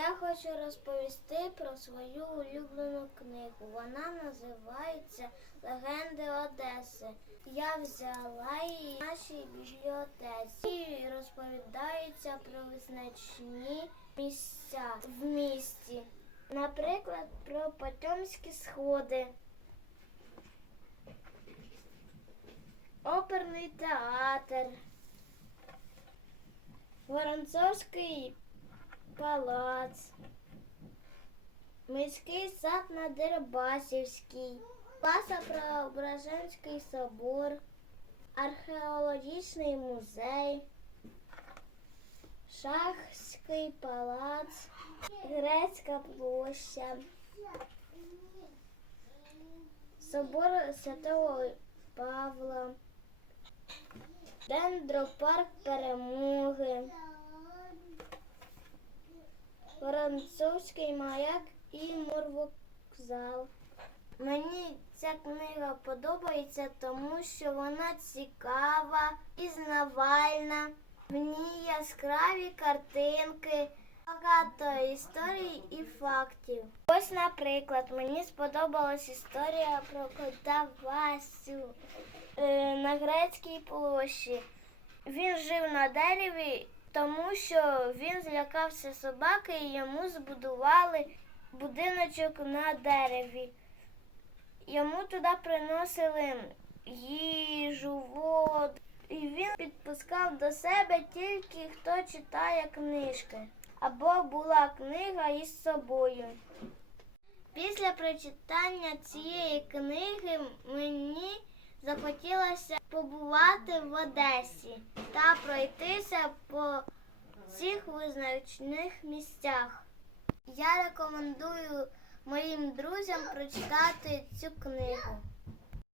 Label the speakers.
Speaker 1: Я хочу розповісти про свою улюблену книгу. Вона називається Легенди Одеси. Я взяла її в нашій бібліотеці і розповідаються про визначні місця в місті. Наприклад, про Потьомські сходи, оперний театр, Воронцовський палац, міський сад на Дербасівський, Паса Преображенський собор, археологічний музей, Шахський палац, Грецька площа, собор Святого Павла, Дендропарк Перемоги. Воронцовський маяк і морвокзал. Мені ця книга подобається, тому що вона цікава, пізнавальна. В ній яскраві картинки, багато історій і фактів. Ось, наприклад, мені сподобалась історія про кота Васю е, на грецькій площі. Він жив на дереві, тому що він злякався собаки і йому збудували будиночок на дереві. Йому туди приносили їжу, воду, і він підпускав до себе тільки хто читає книжки. Або була книга із собою. Після прочитання цієї книги мені захотілося побувати в Одесі та пройтися по цих визначних місцях. Я рекомендую моїм друзям прочитати цю книгу.